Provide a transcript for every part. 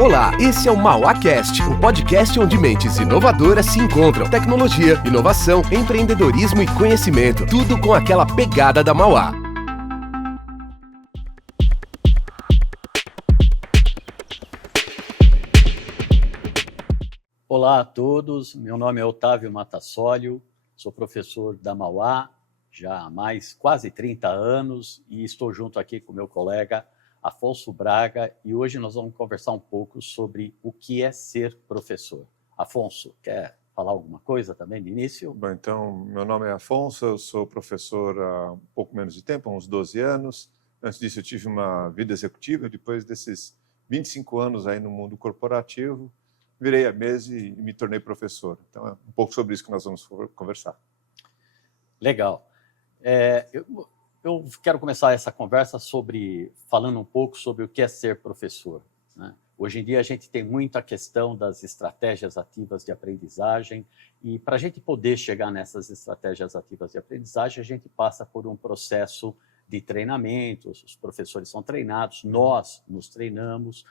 Olá, esse é o MauáCast, um podcast onde mentes inovadoras se encontram. Tecnologia, inovação, empreendedorismo e conhecimento, tudo com aquela pegada da Mauá. Olá a todos, meu nome é Otávio Matassólio, sou professor da Mauá já há quase 30 anos e estou junto aqui com meu colega Afonso Braga e hoje nós vamos conversar um pouco sobre o que é ser professor. Afonso, quer falar alguma coisa também de início? Bom, então, meu nome é Afonso, eu sou professor há um pouco menos de tempo, há uns 12 anos. Antes disso eu tive uma vida executiva, depois desses 25 anos aí no mundo corporativo, virei à mesa e me tornei professor. Então é um pouco sobre isso que nós vamos conversar. Legal. Eu quero começar essa conversa falando um pouco sobre o que é ser professor, né? Hoje em dia a gente tem muita questão das estratégias ativas de aprendizagem e para a gente poder chegar nessas estratégias ativas de aprendizagem, a gente passa por um processo de treinamento, os professores são treinados, nós nos treinamos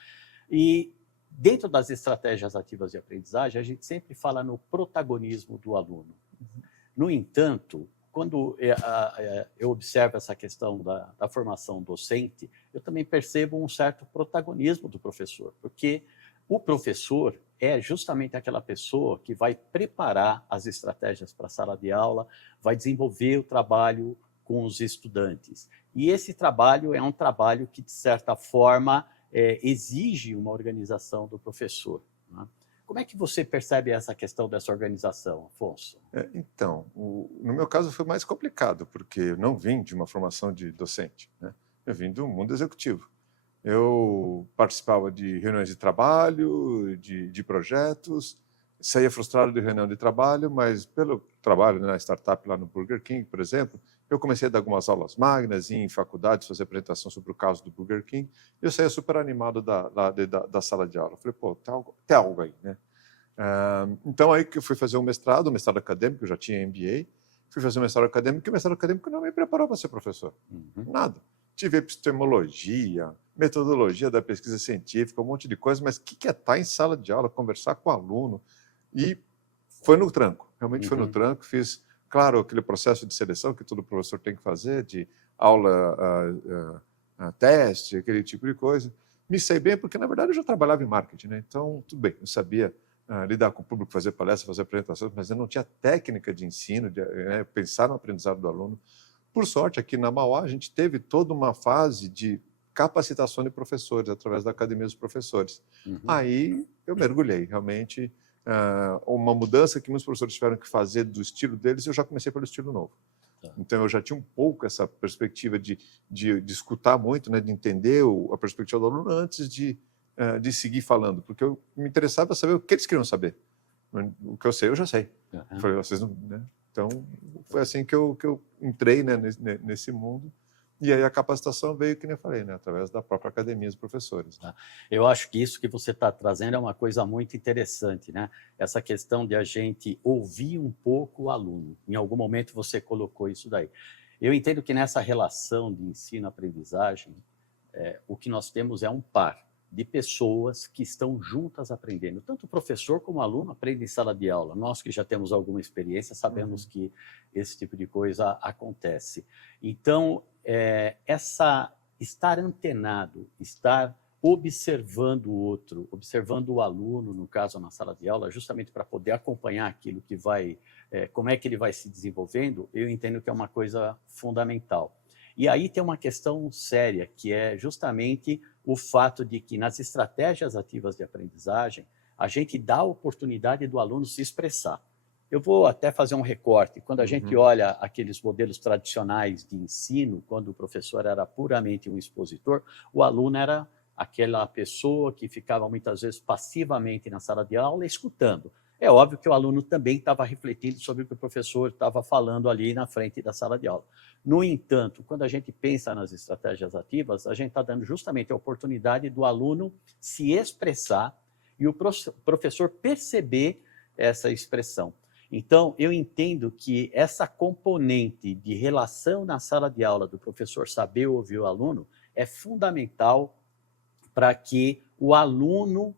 e dentro das estratégias ativas de aprendizagem, a gente sempre fala no protagonismo do aluno. No entanto, quando eu observo essa questão da formação docente, eu também percebo um certo protagonismo do professor, porque o professor é justamente aquela pessoa que vai preparar as estratégias para a sala de aula, vai desenvolver o trabalho com os estudantes. E esse trabalho é um trabalho que, de certa forma, exige uma organização do professor, né? Como é que você percebe essa questão dessa organização, Afonso? Então, no meu caso foi mais complicado, porque eu não vim de uma formação de docente, né? Eu vim do mundo executivo. Eu participava de reuniões de trabalho, de projetos, saía frustrado de reunião de trabalho, mas pelo trabalho na startup lá no Burger King, por exemplo, eu comecei a dar algumas aulas magnas, ir em faculdades, fazer apresentação sobre o caso do Burger King, e eu saía super animado da sala de aula. Eu falei, pô, tem algo aí, né? Então aí que eu fui fazer um mestrado acadêmico, eu já tinha MBA, fui fazer um mestrado acadêmico, e o mestrado acadêmico não me preparou para ser professor. Nada. Tive epistemologia, metodologia da pesquisa científica, um monte de coisa, mas o que é estar em sala de aula, conversar com o aluno? E foi no tranco, realmente foi no tranco. Fiz, claro, aquele processo de seleção que todo professor tem que fazer, de aula, teste, aquele tipo de coisa. Me sei bem porque, na verdade, eu já trabalhava em marketing, né? Então, tudo bem, eu sabia lidar com o público, fazer palestras, fazer apresentações, mas eu não tinha técnica de ensino, de pensar no aprendizado do aluno. Por sorte, aqui na Mauá, a gente teve toda uma fase de capacitação de professores, através da Academia dos Professores. Aí eu mergulhei, realmente, uma mudança que muitos professores tiveram que fazer do estilo deles, eu já comecei pelo estilo novo. Então, eu já tinha um pouco essa perspectiva de escutar muito, né, de entender a perspectiva do aluno antes de seguir falando, porque eu me interessava saber o que eles queriam saber. O que eu sei, eu já sei. Eu falei, vocês não, né? Então, foi assim que eu entrei, né, nesse mundo. E aí a capacitação veio, que nem eu falei, né, através da própria Academia dos Professores. Eu acho que isso que você está trazendo é uma coisa muito interessante, né? Essa questão de a gente ouvir um pouco o aluno. Em algum momento você colocou isso daí. Eu entendo que nessa relação de ensino-aprendizagem, o que nós temos é um par de pessoas que estão juntas aprendendo. Tanto o professor como o aluno aprendem em sala de aula. Nós que já temos alguma experiência sabemos que esse tipo de coisa acontece. Então, estar antenado, estar observando o outro, observando o aluno, no caso, na sala de aula, justamente para poder acompanhar aquilo que vai, como é que ele vai se desenvolvendo, eu entendo que é uma coisa fundamental. E aí tem uma questão séria, que é justamente o fato de que nas estratégias ativas de aprendizagem, a gente dá a oportunidade do aluno se expressar. Eu vou até fazer um recorte. Quando a gente olha aqueles modelos tradicionais de ensino, quando o professor era puramente um expositor, o aluno era aquela pessoa que ficava muitas vezes passivamente na sala de aula escutando. É óbvio que o aluno também estava refletindo sobre o que o professor estava falando ali na frente da sala de aula. No entanto, quando a gente pensa nas estratégias ativas, a gente está dando justamente a oportunidade do aluno se expressar e o professor perceber essa expressão. Então, eu entendo que essa componente de relação na sala de aula do professor saber ouvir o aluno é fundamental para que o aluno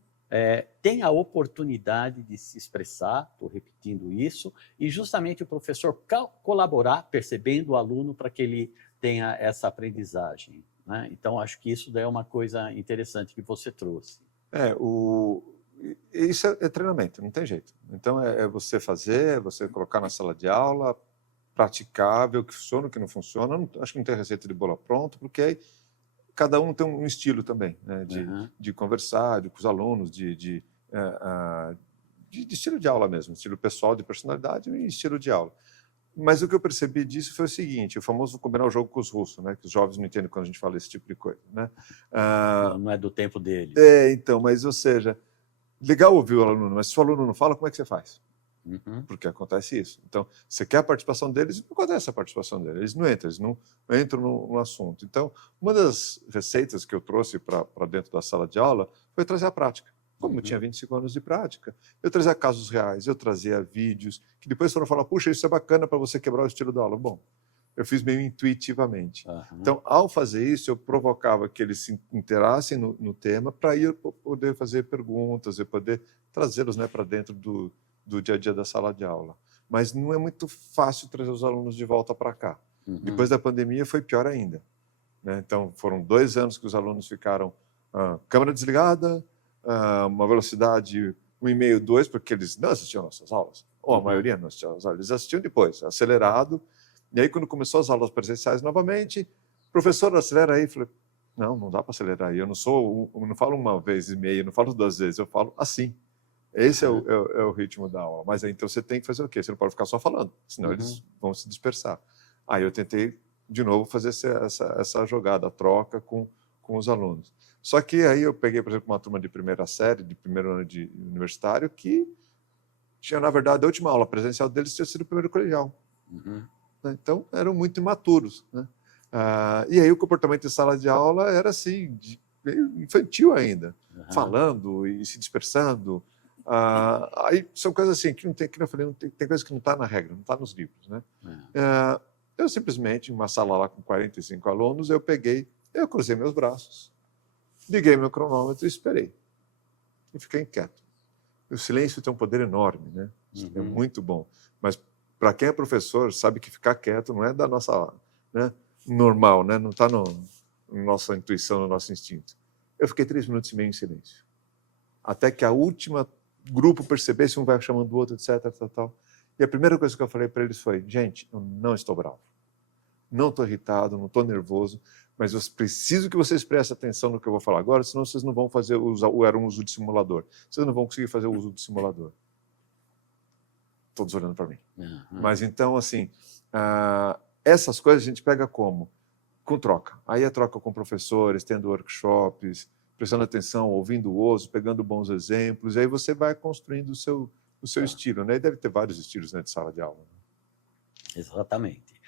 tem a oportunidade de se expressar, estou repetindo isso, e justamente o professor colaborar, percebendo o aluno para que ele tenha essa aprendizagem, né? Então, acho que isso daí é uma coisa interessante que você trouxe. Isso é treinamento, não tem jeito. Então, é você fazer, é você colocar na sala de aula, praticar, ver o que funciona, o que não funciona. Acho que não tem receita de bolo pronto, porque aí cada um tem um estilo também, né? De conversar, com os alunos, de estilo de aula mesmo, estilo pessoal, de personalidade e estilo de aula. Mas o que eu percebi disso foi o seguinte, o famoso combinar o jogo com os russos, né? Que os jovens não entendem quando a gente fala esse tipo de coisa, né? Não é do tempo deles. Então, mas, ou seja, legal ouvir o aluno, mas se o aluno não fala, como é que você faz? Porque acontece isso. Então, você quer a participação deles, não acontece a participação deles. Eles não entram no assunto. Então, uma das receitas que eu trouxe para dentro da sala de aula foi trazer a prática. Como eu tinha 25 anos de prática, eu trazia casos reais, eu trazia vídeos, que depois foram falar, puxa, isso é bacana para você quebrar o estilo da aula. Bom, eu fiz meio intuitivamente. Então, ao fazer isso, eu provocava que eles se interassem no tema para eu poder fazer perguntas e poder trazê-los, né, para dentro do dia a dia da sala de aula. Mas não é muito fácil trazer os alunos de volta para cá. Depois da pandemia foi pior ainda, né? Então, foram 2 anos que os alunos ficaram câmera desligada, uma velocidade 1,5, 2, porque eles não assistiam nossas aulas, ou a maioria não assistia às aulas, eles assistiam depois, acelerado. E aí, quando começou as aulas presenciais novamente, professor, acelera aí. Eu falei, não dá para acelerar aí, eu não falo 1,5 vezes, não falo 2 vezes, eu falo assim. Esse é o ritmo da aula. Mas aí, então, você tem que fazer o quê? Você não pode ficar só falando, senão eles vão se dispersar. Aí eu tentei, de novo, fazer essa jogada, a troca com os alunos. Só que aí eu peguei, por exemplo, uma turma de primeira série, de primeiro ano de universitário, que tinha, na verdade, a última aula presencial deles tinha sido o primeiro colegial. Então, eram muito imaturos, né? E aí o comportamento em sala de aula era assim, meio infantil ainda, falando e se dispersando. Aí são coisas assim que não tem, que eu falei, tem coisas que não está na regra, não está nos livros, né? Eu simplesmente, em uma sala lá com 45 alunos, eu cruzei meus braços, liguei meu cronômetro e esperei. E fiquei quieto. O silêncio tem um poder enorme, né? É muito bom. Mas para quem é professor, sabe que ficar quieto não é da nossa, né, normal, né? Não está na nossa intuição, no nosso instinto. Eu fiquei 3 minutos e meio em silêncio. Até que a última grupo percebesse, um vai chamando o outro, etc. Tal. E a primeira coisa que eu falei para eles foi, gente, eu não estou bravo. Não estou irritado, não estou nervoso, mas eu preciso que vocês prestem atenção no que eu vou falar agora, senão vocês não vão fazer o uso de simulador. Vocês não vão conseguir fazer o uso do simulador. Todos olhando para mim. Mas então, assim, essas coisas a gente pega como? Com troca. Aí é troca com professores, tendo workshops, prestando atenção, ouvindo o outro, pegando bons exemplos, e aí você vai construindo o seu estilo, né? E deve ter vários estilos, né, de sala de aula. Exatamente.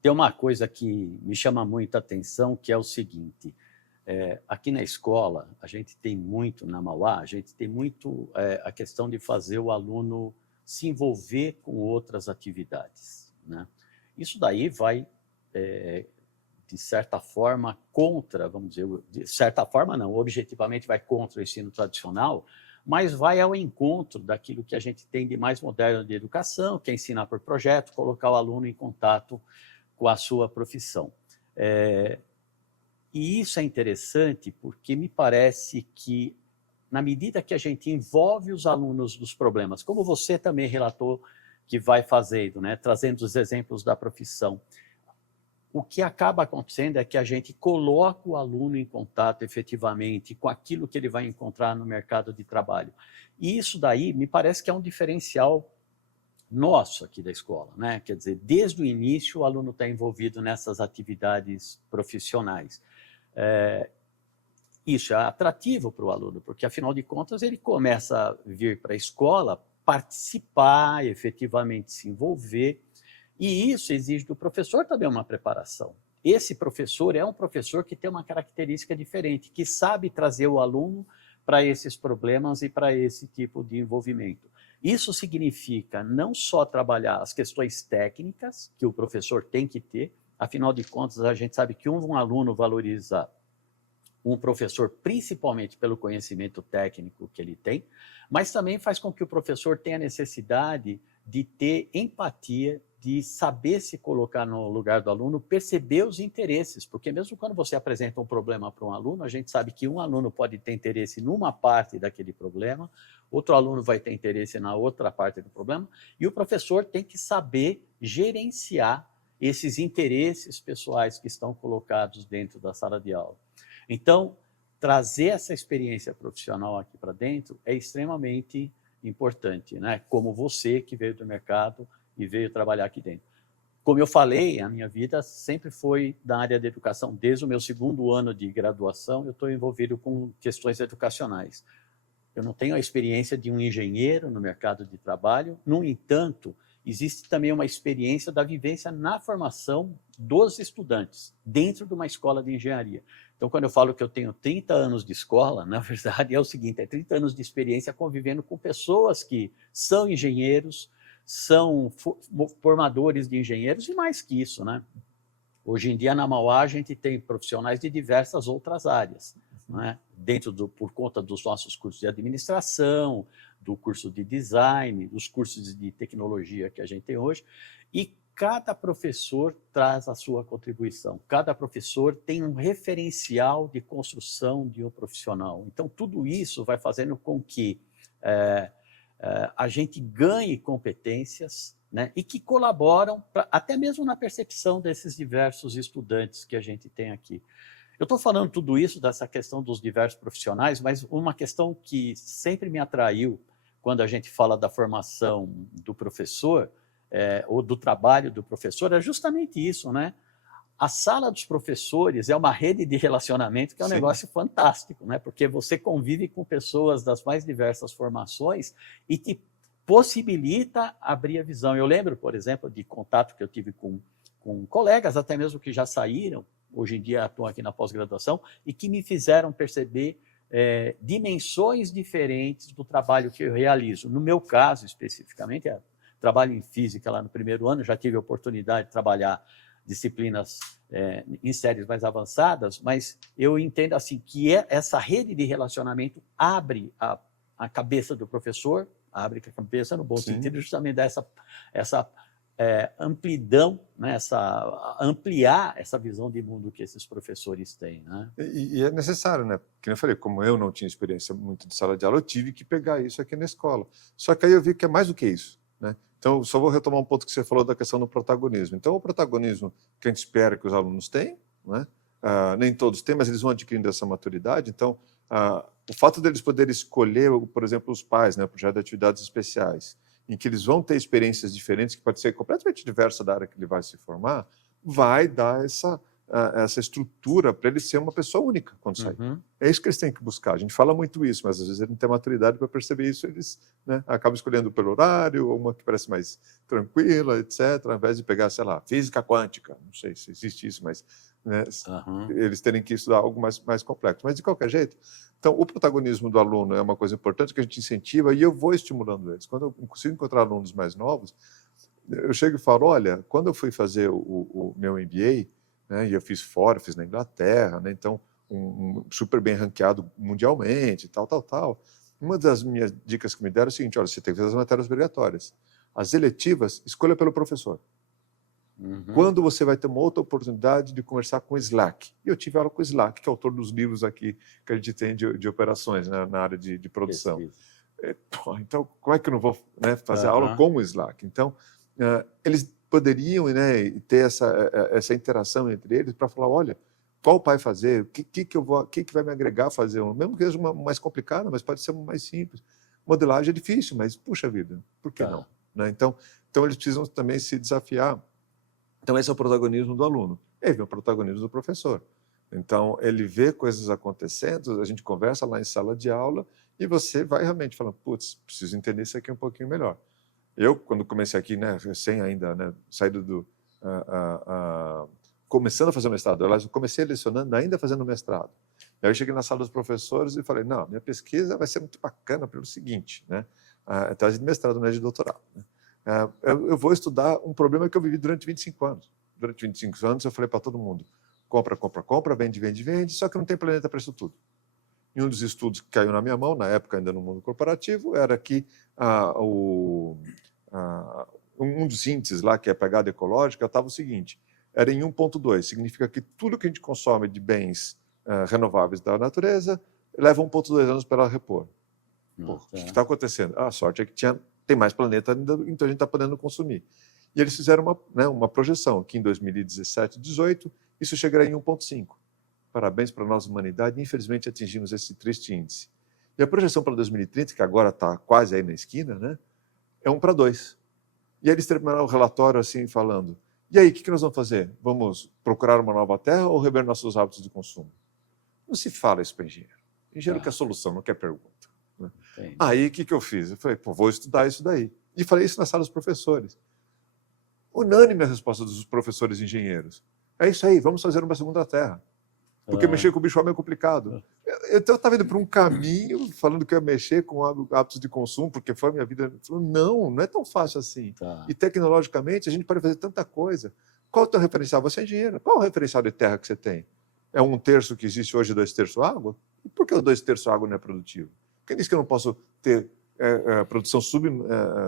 Tem uma coisa que me chama muita atenção, que é o seguinte, aqui na escola, a gente tem muito, na Mauá, a gente tem muito a questão de fazer o aluno se envolver com outras atividades, né? Isso daí vai, de certa forma, contra, vamos dizer, de certa forma não, objetivamente vai contra o ensino tradicional, mas vai ao encontro daquilo que a gente tem de mais moderno de educação, que é ensinar por projeto, colocar o aluno em contato com a sua profissão. E isso é interessante porque me parece que, na medida que a gente envolve os alunos nos problemas, como você também relatou que vai fazendo, né, trazendo os exemplos da profissão, o que acaba acontecendo é que a gente coloca o aluno em contato efetivamente com aquilo que ele vai encontrar no mercado de trabalho. E isso daí me parece que é um diferencial nosso aqui da escola, né? Quer dizer, desde o início o aluno está envolvido nessas atividades profissionais. Isso é atrativo para o aluno, porque afinal de contas ele começa a vir para a escola, participar, efetivamente se envolver, e isso exige do professor também uma preparação. Esse professor é um professor que tem uma característica diferente, que sabe trazer o aluno para esses problemas e para esse tipo de envolvimento. Isso significa não só trabalhar as questões técnicas, que o professor tem que ter, afinal de contas, a gente sabe que um aluno valoriza um professor, principalmente pelo conhecimento técnico que ele tem, mas também faz com que o professor tenha necessidade de ter empatia, de saber se colocar no lugar do aluno, perceber os interesses, porque mesmo quando você apresenta um problema para um aluno, a gente sabe que um aluno pode ter interesse numa parte daquele problema, outro aluno vai ter interesse na outra parte do problema, e o professor tem que saber gerenciar esses interesses pessoais que estão colocados dentro da sala de aula. Então, trazer essa experiência profissional aqui para dentro é extremamente importante, né? Como você que veio do mercado e veio trabalhar aqui dentro. Como eu falei, a minha vida sempre foi da área de educação. Desde o meu 2º ano de graduação, eu estou envolvido com questões educacionais. Eu não tenho a experiência de um engenheiro no mercado de trabalho, no entanto, existe também uma experiência da vivência na formação dos estudantes, dentro de uma escola de engenharia. Então, quando eu falo que eu tenho 30 anos de escola, na verdade é o seguinte, é 30 anos de experiência convivendo com pessoas que são engenheiros, são formadores de engenheiros e mais que isso, né? Hoje em dia, na Mauá, a gente tem profissionais de diversas outras áreas, né? Por conta dos nossos cursos de administração, do curso de design, dos cursos de tecnologia que a gente tem hoje, e cada professor traz a sua contribuição, cada professor tem um referencial de construção de um profissional. Então, tudo isso vai fazendo com que a gente ganhe competências, né, e que colaboram até mesmo na percepção desses diversos estudantes que a gente tem aqui. Eu estou falando tudo isso dessa questão dos diversos profissionais, mas uma questão que sempre me atraiu quando a gente fala da formação do professor, ou do trabalho do professor, é justamente isso, né? A sala dos professores é uma rede de relacionamento que é um negócio fantástico, né? Porque você convive com pessoas das mais diversas formações e te possibilita abrir a visão. Eu lembro, por exemplo, de contato que eu tive com colegas, até mesmo que já saíram, hoje em dia estão aqui na pós-graduação, e que me fizeram perceber dimensões diferentes do trabalho que eu realizo. No meu caso, especificamente, trabalho em física lá no 1º ano, já tive a oportunidade de trabalhar disciplinas em séries mais avançadas, mas eu entendo assim que essa rede de relacionamento abre a cabeça do professor, abre a cabeça no bom sentido, justamente dá essa amplidão, né, ampliar essa visão de mundo que esses professores têm, né? E é necessário, né? Porque eu falei, como eu não tinha experiência muito de sala de aula, eu tive que pegar isso aqui na escola. Só que aí eu vi que é mais do que isso, né? Então, só vou retomar um ponto que você falou da questão do protagonismo. Então, o protagonismo que a gente espera que os alunos tenham, né? Nem todos têm, mas eles vão adquirindo essa maturidade. Então, o fato deles poderem escolher, por exemplo, os pais, né, o projeto de atividades especiais, em que eles vão ter experiências diferentes, que pode ser completamente diversa da área que ele vai se formar, vai dar essa estrutura para ele ser uma pessoa única quando sair. É isso que eles têm que buscar. A gente fala muito isso, mas às vezes ele não tem maturidade para perceber isso, eles, né, acabam escolhendo pelo horário, ou uma que parece mais tranquila, etc., ao invés de pegar, sei lá, física quântica, não sei se existe isso, mas né, eles terem que estudar algo mais complexo. Mas, de qualquer jeito, então, o protagonismo do aluno é uma coisa importante que a gente incentiva e eu vou estimulando eles. Quando eu consigo encontrar alunos mais novos, eu chego e falo, olha, quando eu fui fazer o meu MBA, né, e eu fiz fora, fiz na Inglaterra, né, então, super bem ranqueado mundialmente, tal. Uma das minhas dicas que me deram é o seguinte, olha, você tem que fazer as matérias obrigatórias. As eletivas, escolha pelo professor. Quando você vai ter uma outra oportunidade de conversar com o Slack. E eu tive aula com o Slack, que é autor dos livros aqui que a gente tem de operações, né, na área de produção. Então, como é que eu não vou, né, fazer aula com o Slack? Então, eles poderiam, né, ter essa interação entre eles para falar, olha, qual pai fazer, o que vai me agregar a fazer? Mesmo que seja uma mais complicada, mas pode ser uma mais simples. Modelagem é difícil, mas, puxa vida, por que não? Né? Então, eles precisam também se desafiar. Então, esse é o protagonismo do aluno. Ele vê o protagonismo do professor. Então, ele vê coisas acontecendo, a gente conversa lá em sala de aula e você vai realmente falando, putz, preciso entender isso aqui um pouquinho melhor. Eu, quando comecei aqui, né, recém ainda, né, saído começando a fazer o mestrado, eu comecei lecionando ainda fazendo mestrado. Aí eu cheguei na sala dos professores e falei, não, minha pesquisa vai ser muito bacana pelo seguinte, né, então, de mestrado, não é de doutorado, né? Eu vou estudar um problema que eu vivi durante 25 anos. Durante 25 anos eu falei para todo mundo, compra, vende, só que não tem planeta para isso tudo. E um dos estudos que caiu na minha mão, na época ainda no mundo corporativo, era que um dos índices lá, que é a pegada ecológica, estava o seguinte, era em 1,2, significa que tudo que a gente consome de bens renováveis da natureza leva 1,2 anos para repor. Pô, o que está acontecendo? A sorte é que tem mais planeta ainda, então a gente está podendo consumir. E eles fizeram uma projeção, que em 2017, 2018, isso chegaria em 1,5. Parabéns para a nossa humanidade, infelizmente atingimos esse triste índice. E a projeção para 2030, que agora está quase aí na esquina, né, é 1:2. E aí eles terminaram o relatório assim, falando, e aí, o que nós vamos fazer? Vamos procurar uma nova terra ou rever nossos hábitos de consumo? Não se fala isso para engenheiro. Engenheiro quer solução, não quer pergunta. Né? Aí, o que eu fiz? Eu falei, vou estudar isso daí. E falei isso na sala dos professores. Unânime a resposta dos professores engenheiros. É isso aí, vamos fazer uma segunda terra. Porque mexer com o bicho é meio complicado. Então, eu estava indo para um caminho, falando que eu ia mexer com hábitos de consumo, porque foi a minha vida. Falou, não é tão fácil assim. E tecnologicamente, a gente pode fazer tanta coisa. Qual é o teu referencial? Você é engenheiro. Qual é o referencial de terra que você tem? É 1/3 que existe hoje, 2/3 água? E por que o 2/3 água não é produtivo? Quem disse que eu não posso ter produção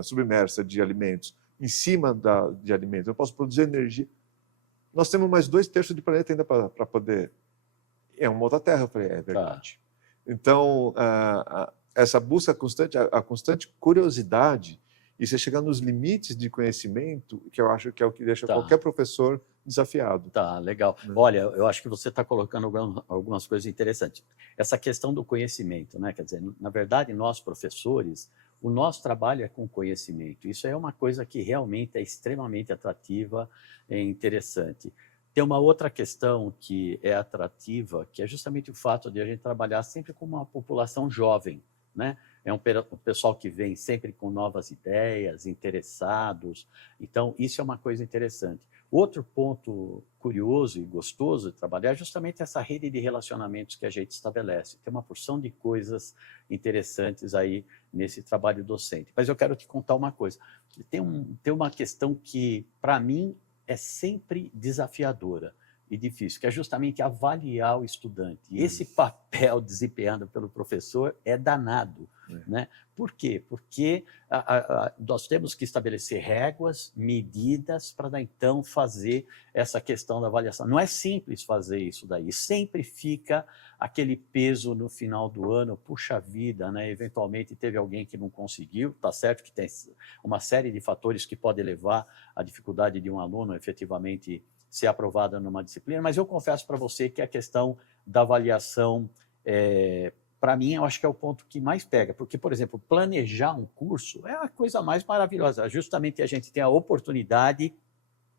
submersa de alimentos em cima de alimentos? Eu posso produzir energia. Nós temos mais 2/3 de planeta ainda para poder... É uma outra terra, eu falei, é verdade. Então, essa busca constante, a constante curiosidade, e você chegar nos limites de conhecimento, que eu acho que é o que deixa qualquer professor desafiado. Tá, legal. Olha, eu acho que você está colocando algumas coisas interessantes. Essa questão do conhecimento, né? Quer dizer, na verdade, nós professores, o nosso trabalho é com conhecimento. Isso é uma coisa que realmente é extremamente atrativa e interessante. Tem uma outra questão que é atrativa, que é justamente o fato de a gente trabalhar sempre com uma população jovem, né? É um pessoal que vem sempre com novas ideias, interessados. Então, isso é uma coisa interessante. Outro ponto curioso e gostoso de trabalhar é justamente essa rede de relacionamentos que a gente estabelece. Tem uma porção de coisas interessantes aí nesse trabalho docente. Mas eu quero te contar uma coisa. Tem uma questão que, para mim, é sempre desafiadora e difícil, que é justamente avaliar o estudante. E esse papel desempenhado pelo professor é danado. Né? Por quê? Porque nós temos que estabelecer réguas, medidas, para então fazer essa questão da avaliação. Não é simples fazer isso daí, sempre fica aquele peso no final do ano, puxa vida, né? Eventualmente teve alguém que não conseguiu, tá certo que tem uma série de fatores que podem levar à dificuldade de um aluno efetivamente ser aprovado numa disciplina, mas eu confesso para você que a questão da avaliação, para mim, eu acho que é o ponto que mais pega, porque, por exemplo, planejar um curso é a coisa mais maravilhosa, justamente a gente tem a oportunidade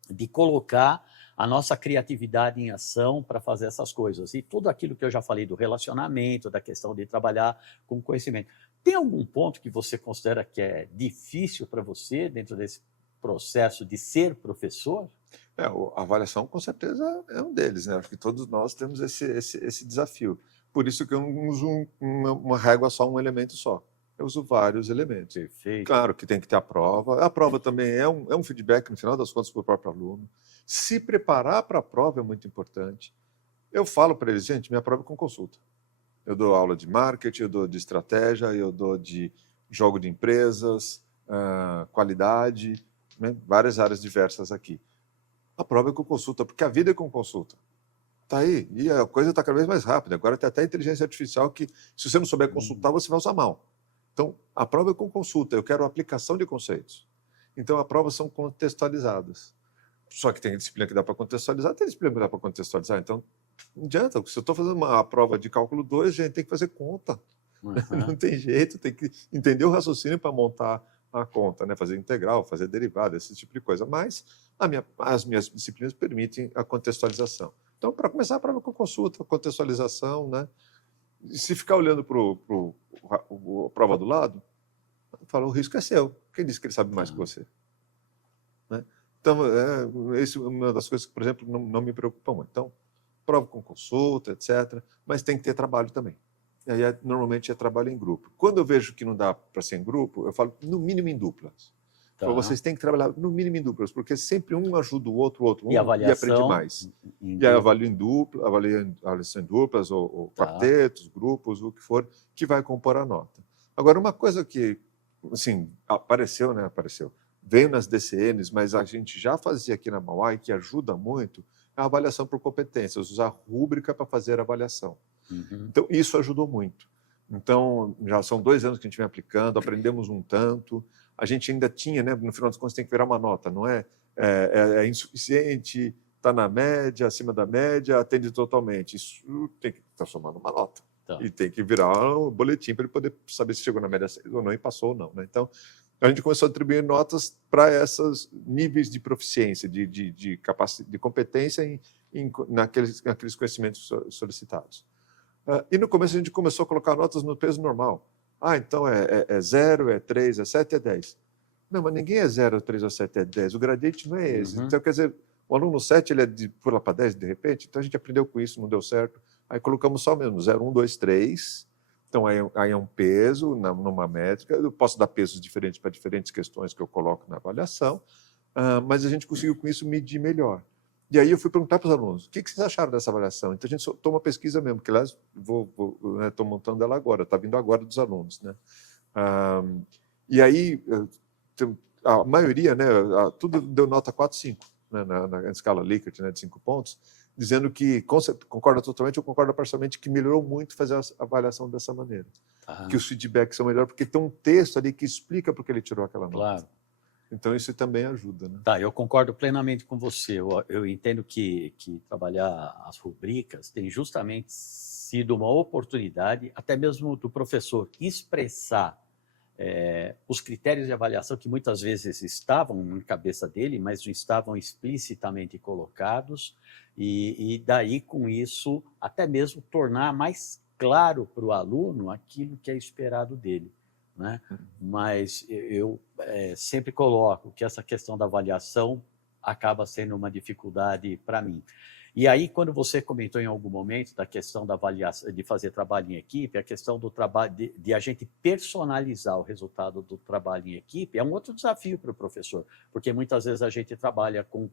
de colocar a nossa criatividade em ação para fazer essas coisas. E tudo aquilo que eu já falei do relacionamento, da questão de trabalhar com conhecimento. Tem algum ponto que você considera que é difícil para você dentro desse processo de ser professor? A avaliação, com certeza, é um deles, né? Acho que todos nós temos esse desafio. Por isso que eu não uso uma régua só, um elemento só. Eu uso vários elementos. Perfeito. Claro que tem que ter a prova. A prova também é um feedback, no final das contas, para o próprio aluno. Se preparar para a prova é muito importante. Eu falo para eles, gente, minha prova é com consulta. Eu dou aula de marketing, eu dou de estratégia, eu dou de jogo de empresas, qualidade, né? Várias áreas diversas aqui. A prova é com consulta, porque a vida é com consulta. Está aí, e a coisa está cada vez mais rápida. Agora tem até inteligência artificial que, se você não souber consultar, você vai usar mal. Então, a prova é com consulta, eu quero aplicação de conceitos. Então, as provas são contextualizadas. Só que tem disciplina que dá para contextualizar, tem disciplina que dá para contextualizar. Então, não adianta. Se eu estou fazendo uma prova de cálculo 2, a gente tem que fazer conta. Não tem jeito, tem que entender o raciocínio para montar a conta, né? Fazer integral, fazer derivada, esse tipo de coisa. Mas as minhas disciplinas permitem a contextualização. Então, para começar, a prova com consulta, contextualização, né? E se ficar olhando para a prova do lado, fala, o risco é seu. Quem disse que ele sabe mais que você? Né? Então, isso é uma das coisas que, por exemplo, não me preocupa muito. Então, prova com consulta, etc. Mas tem que ter trabalho também. E aí, normalmente, é trabalho em grupo. Quando eu vejo que não dá para ser em grupo, eu falo, no mínimo, em duplas. Falou, vocês têm que trabalhar no mínimo em duplas, porque sempre um ajuda o outro E avaliação, aprende mais. E aí avalia em dupla, avaliação em duplas, ou quartetos, grupos, o que for, que vai compor a nota. Agora, uma coisa que, assim, apareceu, veio nas DCNs, mas a gente já fazia aqui na Mauá e que ajuda muito, é a avaliação por competências, usar rúbrica para fazer a avaliação. Então, isso ajudou muito. Então, já são 2 anos que a gente vem aplicando, aprendemos um tanto. A gente ainda tinha, né, no final das contas, tem que virar uma nota, não é? É insuficiente, está na média, acima da média, atende totalmente. Isso tem que transformar numa nota. Tá. E tem que virar um boletim para ele poder saber se chegou na média 6 ou não e passou ou não. Né? Então, a gente começou a atribuir notas para esses níveis de proficiência, de competência naqueles conhecimentos solicitados. E no começo a gente começou a colocar notas no peso normal. Então é 0, é 3, é 7, é 10. Não, mas ninguém é 0, 3 ou 7, é 10. O gradiente não é esse. Então, quer dizer, o aluno 7 ele pula para 10 de repente, então a gente aprendeu com isso, não deu certo. Aí colocamos só mesmo 0, 1, 2, 3. Então aí é um peso numa métrica. Eu posso dar pesos diferentes para diferentes questões que eu coloco na avaliação, mas a gente conseguiu com isso medir melhor. E aí eu fui perguntar para os alunos, o que vocês acharam dessa avaliação? Então a gente soltou uma pesquisa mesmo, que aliás estou montando ela agora, está vindo agora dos alunos. Né? E aí a maioria, né, tudo deu nota 4, 5, né, na escala Likert, né, de 5 pontos, dizendo que concorda totalmente ou concorda parcialmente que melhorou muito fazer a avaliação dessa maneira. Que os feedbacks são melhores, porque tem um texto ali que explica por que ele tirou aquela nota. Claro. Então, isso também ajuda. Né? Tá, eu concordo plenamente com você. Eu entendo que trabalhar as rubricas tem justamente sido uma oportunidade, até mesmo do professor expressar os critérios de avaliação que muitas vezes estavam na cabeça dele, mas não estavam explicitamente colocados, e daí, com isso, até mesmo tornar mais claro para o aluno aquilo que é esperado dele. Né? Mas eu sempre coloco que essa questão da avaliação acaba sendo uma dificuldade para mim. E aí, quando você comentou em algum momento da questão da avaliação, de fazer trabalho em equipe, a questão do trabalho de a gente personalizar o resultado do trabalho em equipe é um outro desafio para o professor, porque muitas vezes a gente trabalha com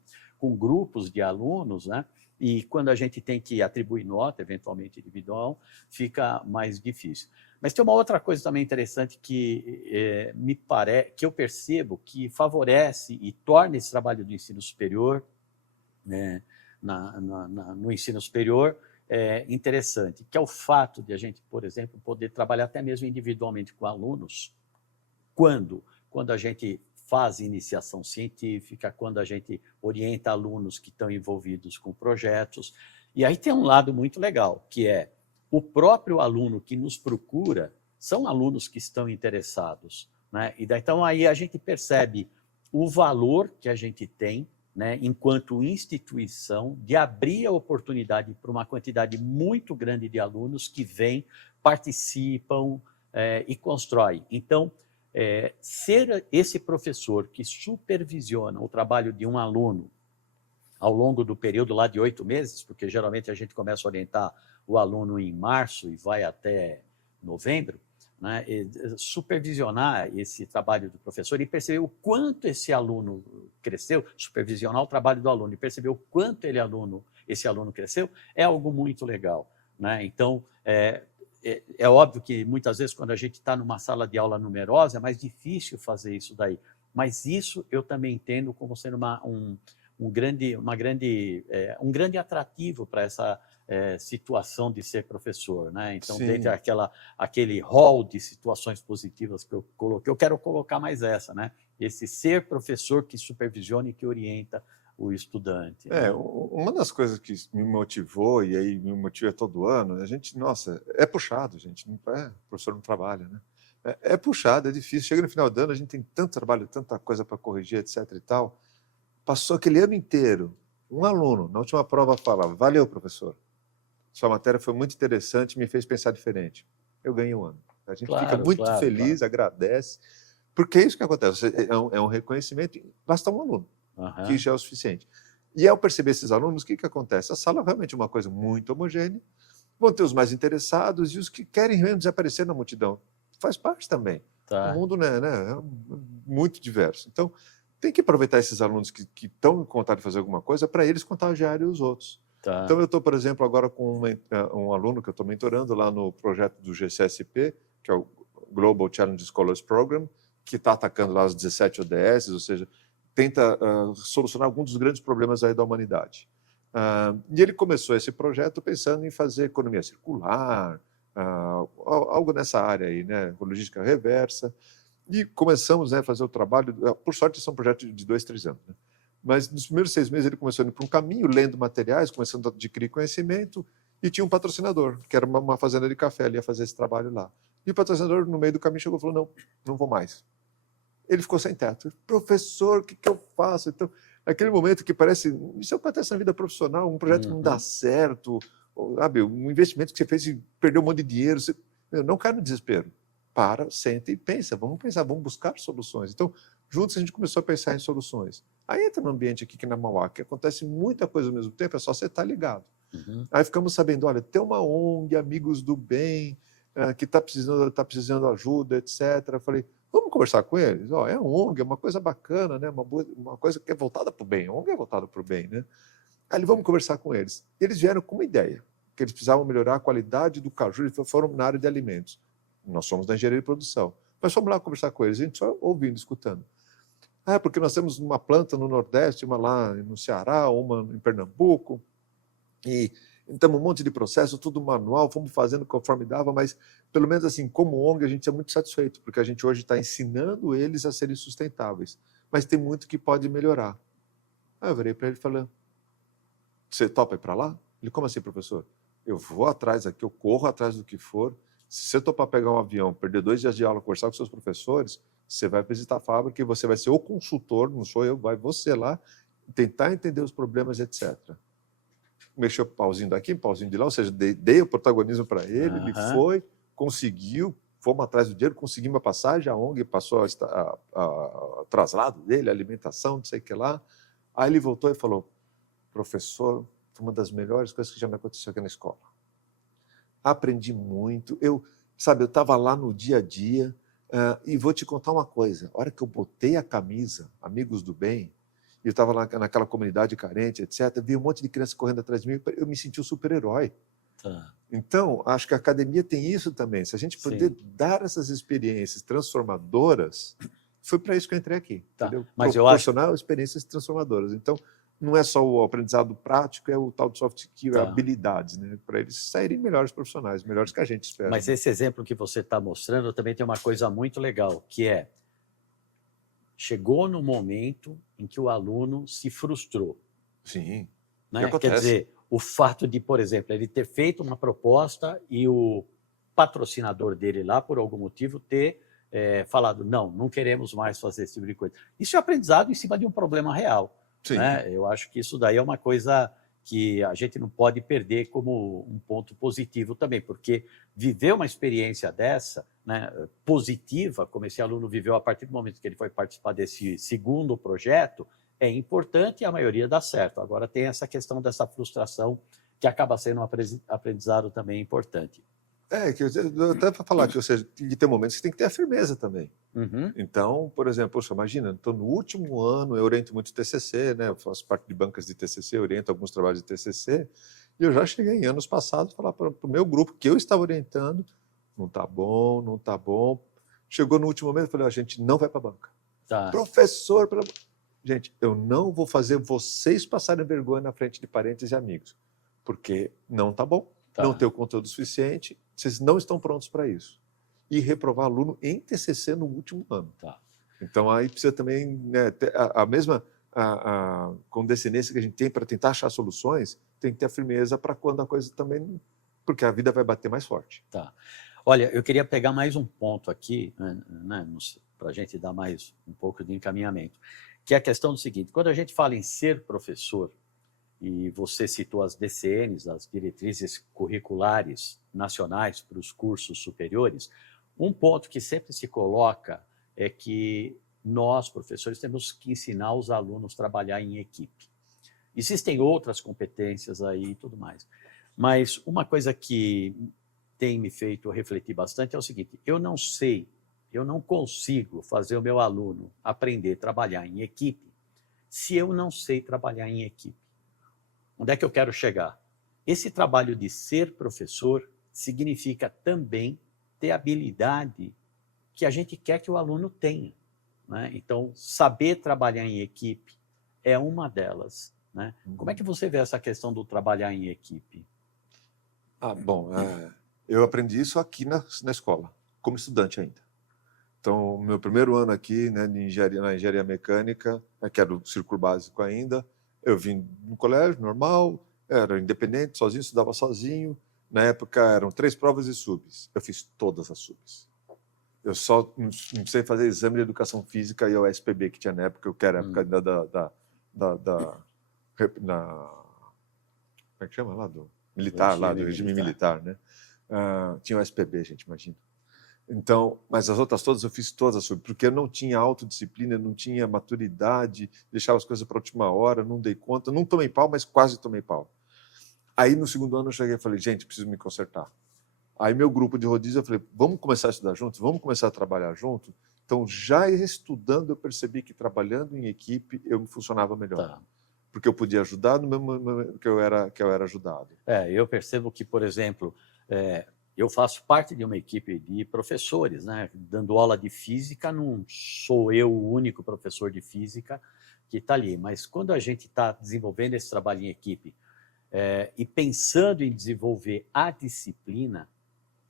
grupos de alunos, né? E quando a gente tem que atribuir nota, eventualmente individual, fica mais difícil. Mas tem uma outra coisa também interessante que que eu percebo que favorece e torna esse trabalho do ensino superior, né, no ensino superior, interessante, que é o fato de a gente, por exemplo, poder trabalhar até mesmo individualmente com alunos, quando a gente faz iniciação científica, quando a gente orienta alunos que estão envolvidos com projetos. E aí tem um lado muito legal, que é o próprio aluno que nos procura são alunos que estão interessados. Né? E daí, então, aí a gente percebe o valor que a gente tem, né, enquanto instituição, de abrir a oportunidade para uma quantidade muito grande de alunos que vêm, participam e constroem. Então, ser esse professor que supervisiona o trabalho de um aluno ao longo do período lá de 8 meses, porque geralmente a gente começa a orientar o aluno em março e vai até novembro, né, supervisionar esse trabalho do professor e perceber o quanto esse aluno cresceu, supervisionar o trabalho do aluno e perceber o quanto esse aluno cresceu, é algo muito legal. Né? Então, é óbvio que muitas vezes quando a gente está numa sala de aula numerosa é mais difícil fazer isso daí, mas isso eu também entendo como sendo um grande atrativo para essa situação de ser professor, né? Então, Sim. Dentro aquele hall de situações positivas que eu coloquei, eu quero colocar mais essa, né? Esse ser professor que supervisiona e que orienta o estudante. Né? Uma das coisas que me motivou, e aí me motiva todo ano, a gente, nossa, é puxado, gente, o professor não trabalha, né? É puxado, é difícil. Chega no final do ano, a gente tem tanto trabalho, tanta coisa para corrigir, etc e tal. Passou aquele ano inteiro, um aluno, na última prova, falava, valeu, professor, sua matéria foi muito interessante, me fez pensar diferente. Eu ganhei um ano. A gente fica muito feliz, agradece, porque é isso que acontece, é um reconhecimento, basta um aluno, que já é o suficiente. E ao perceber esses alunos, o que acontece? A sala realmente é uma coisa muito homogênea, vão ter os mais interessados e os que querem mesmo desaparecer na multidão. Faz parte também. O mundo é muito diverso. Então, tem que aproveitar esses alunos que estão com vontade de fazer alguma coisa para eles contagiarem os outros. Então, eu estou, por exemplo, agora com um aluno que eu estou mentorando lá no projeto do GCSP, que é o Global Challenge Scholars Program, que está atacando lá as 17 ODSs, ou seja, tenta solucionar alguns dos grandes problemas aí da humanidade. E ele começou esse projeto pensando em fazer economia circular, algo nessa área aí, né? Logística reversa. E começamos a fazer o trabalho. Por sorte, são projetos de 2, 3 anos. Né? Mas nos primeiros 6 meses ele começou a ir para um caminho, lendo materiais, começando a adquirir conhecimento, e tinha um patrocinador, que era uma fazenda de café, ele ia fazer esse trabalho lá. E o patrocinador, no meio do caminho, chegou e falou: não vou mais. Ele ficou sem teto. Professor, o que eu faço? Então, aquele momento que parece, isso acontece na vida profissional, um projeto não dá certo, sabe, um investimento que você fez e perdeu um monte de dinheiro, você não cai no desespero. Para, senta e pensa, vamos buscar soluções. Então, juntos a gente começou a pensar em soluções. Aí entra no ambiente aqui que na Mauá, que acontece muita coisa ao mesmo tempo, é só você estar ligado. Aí ficamos sabendo, olha, tem uma ONG, Amigos do Bem, que está precisando de ajuda, etc. Eu falei, vamos conversar com eles? É ONG, é uma coisa bacana, né? Uma coisa que é voltada para o bem. A ONG é voltada para o bem, né? Aí vamos conversar com eles. Eles vieram com uma ideia, que eles precisavam melhorar a qualidade do caju, eles foram na área de alimentos. Nós somos da engenharia de produção. Mas fomos lá conversar com eles, a gente só ouvindo, escutando. Porque nós temos uma planta no Nordeste, uma lá no Ceará, uma em Pernambuco, e então um monte de processo, tudo manual, fomos fazendo conforme dava, mas pelo menos assim, como ONG, a gente é muito satisfeito, porque a gente hoje está ensinando eles a serem sustentáveis, mas tem muito que pode melhorar. Aí eu virei para ele e falei, você topa ir para lá? Ele, como assim, professor? Eu vou atrás aqui, eu corro atrás do que for. Se você topar pegar um avião, perder 2 dias de aula, conversar com seus professores, você vai visitar a fábrica e você vai ser o consultor, não sou eu, vai você lá, tentar entender os problemas, etc. Mexeu pauzinho daqui, pauzinho de lá, ou seja, dei o protagonismo para ele, ele foi, conseguiu, fomos atrás do dinheiro, conseguimos a passagem, a ONG passou a traslado dele, a alimentação, não sei o que lá. Aí ele voltou e falou, professor, foi uma das melhores coisas que já me aconteceu aqui na escola. Aprendi muito, eu estava lá no dia a dia, e vou te contar uma coisa, a hora que eu botei a camisa, Amigos do Bem, e eu estava lá naquela comunidade carente, etc., vi um monte de crianças correndo atrás de mim, eu me senti um super-herói. Então, acho que a academia tem isso também, se a gente poder dar essas experiências transformadoras, foi para isso que eu entrei aqui, entendeu? Mas proporcionar experiências transformadoras. Então, não é só o aprendizado prático, é o tal de soft skill, habilidades, né? Para eles saírem melhores profissionais, melhores que a gente espera. Mas esse exemplo que você está mostrando também tem uma coisa muito legal, que é, chegou no momento em que o aluno se frustrou. Sim, né? Quer dizer, o fato de, por exemplo, ele ter feito uma proposta e o patrocinador dele lá, por algum motivo, ter falado, não queremos mais fazer esse tipo de coisa. Isso é aprendizado em cima de um problema real. Né? Eu acho que isso daí é uma coisa que a gente não pode perder como um ponto positivo também, porque viver uma experiência dessa, né, positiva, como esse aluno viveu a partir do momento que ele foi participar desse segundo projeto, é importante e a maioria dá certo. Agora tem essa questão dessa frustração que acaba sendo um aprendizado também importante. Que eu até para falar que, ou seja, tem que ter momentos que tem que ter a firmeza também. Então, por exemplo, poxa, imagina, estou no último ano, eu oriento muito TCC, né? Eu faço parte de bancas de TCC, oriento alguns trabalhos de TCC, e eu já cheguei em anos passados a falar para o meu grupo que eu estava orientando, não está bom, não está bom. Chegou no último momento, eu falei, a gente não vai para a banca. Professor, gente, eu não vou fazer vocês passarem vergonha na frente de parentes e amigos, porque não está bom, não tem o conteúdo suficiente, vocês não estão prontos para isso. E reprovar aluno em TCC no último ano. Então, aí precisa também, né, ter a mesma condescendência que a gente tem para tentar achar soluções, tem que ter a firmeza para quando a coisa também... Porque a vida vai bater mais forte. Olha, eu queria pegar mais um ponto aqui, né, para a gente dar mais um pouco de encaminhamento, que é a questão do seguinte, quando a gente fala em ser professor, e você citou as DCNs, as diretrizes curriculares nacionais para os cursos superiores, um ponto que sempre se coloca é que nós, professores, temos que ensinar os alunos a trabalhar em equipe. Existem outras competências aí e tudo mais. Mas uma coisa que tem me feito refletir bastante é o seguinte, eu não sei eu não consigo fazer o meu aluno aprender a trabalhar em equipe se eu não sei trabalhar em equipe. Onde é que eu quero chegar? Esse trabalho de ser professor significa também ter habilidade que a gente quer que o aluno tenha, né? Então, saber trabalhar em equipe é uma delas, né? Como é que você vê essa questão do trabalhar em equipe? Bom, eu aprendi isso aqui na escola, como estudante ainda. Então, meu primeiro ano aqui, né, na engenharia mecânica, que era o círculo básico ainda, eu vim no colégio normal, era independente, sozinho, estudava sozinho. Na época eram 3 provas e subs. Eu fiz todas as subs. Eu só não sei fazer exame de educação física e o SPB que tinha na época, que era a época como é que chama lá? Do militar, lá do regime militar, né? Tinha o SPB, gente, imagina. Então, mas as outras todas eu fiz todas as subs, porque eu não tinha autodisciplina, não tinha maturidade, deixava as coisas para a última hora, não dei conta, não tomei pau, mas quase tomei pau. Aí no segundo ano eu cheguei e falei, gente, preciso me consertar. Aí meu grupo de rodízio, eu falei, vamos começar a estudar juntos, vamos começar a trabalhar junto. Então, já estudando, eu percebi que trabalhando em equipe eu funcionava melhor. Tá. Porque eu podia ajudar no mesmo momento que eu era ajudado. Eu percebo que, por exemplo, eu faço parte de uma equipe de professores, né? Dando aula de física, não sou eu o único professor de física que está ali. Mas quando a gente está desenvolvendo esse trabalho em equipe e pensando em desenvolver a disciplina,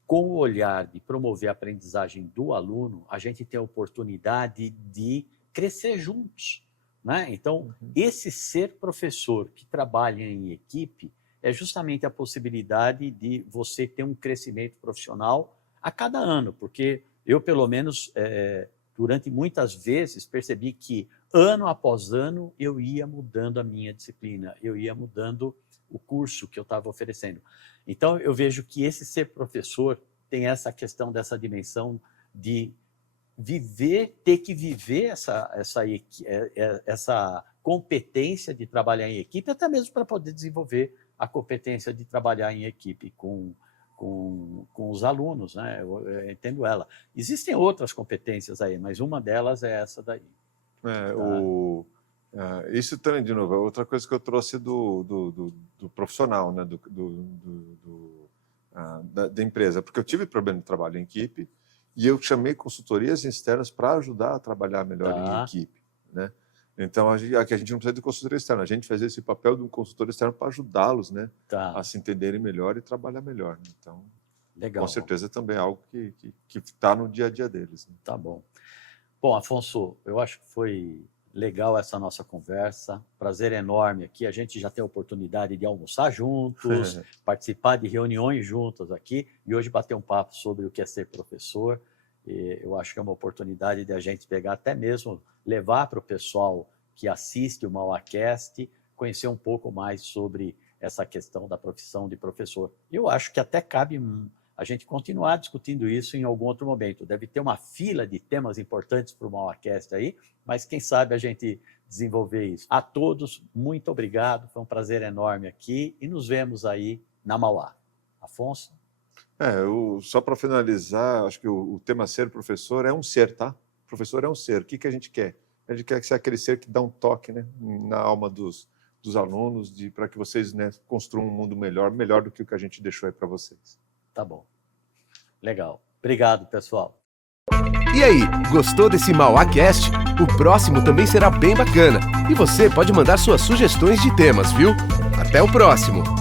com o olhar de promover a aprendizagem do aluno, a gente tem a oportunidade de crescer juntos, né? Então, esse ser professor que trabalha em equipe é justamente a possibilidade de você ter um crescimento profissional a cada ano, porque eu, pelo menos, durante muitas vezes, percebi que ano após ano eu ia mudando a minha disciplina, eu ia mudando o curso que eu estava oferecendo. Então, eu vejo que esse ser professor tem essa questão dessa dimensão de ter que viver essa competência de trabalhar em equipe, até mesmo para poder desenvolver a competência de trabalhar em equipe com os alunos, né? Eu entendo ela. Existem outras competências aí, mas uma delas é essa daí. Isso também, de novo, é outra coisa que eu trouxe do profissional, né? Da empresa, porque eu tive problema de trabalho em equipe e eu chamei consultorias externas para ajudar a trabalhar melhor em equipe, né? Então, aqui a gente não precisa de consultoria externa, a gente faz esse papel de um consultor externo para ajudá-los, né? A se entenderem melhor e trabalhar melhor, né? Então, legal. Com certeza também é algo que está no dia a dia deles, né? Tá bom. Bom, Afonso, eu acho que foi legal essa nossa conversa, prazer enorme aqui, a gente já tem a oportunidade de almoçar juntos, participar de reuniões juntas aqui, e hoje bater um papo sobre o que é ser professor. E eu acho que é uma oportunidade de a gente pegar, até mesmo levar para o pessoal que assiste o MauAcast, conhecer um pouco mais sobre essa questão da profissão de professor. Eu acho que até cabe a gente continuar discutindo isso em algum outro momento. Deve ter uma fila de temas importantes para o MauAcast aí, mas quem sabe a gente desenvolver isso. A todos, muito obrigado, foi um prazer enorme aqui e nos vemos aí na Mauá. Afonso? Só para finalizar, acho que o tema ser professor é um ser, tá? Professor é um ser. O que a gente quer? A gente quer ser aquele ser que dá um toque, né, na alma dos alunos, para que vocês, né, construam um mundo melhor do que o que a gente deixou aí para vocês. Tá bom. Legal. Obrigado, pessoal. E aí, gostou desse MauAcast? O próximo também será bem bacana. E você pode mandar suas sugestões de temas, viu? Até o próximo!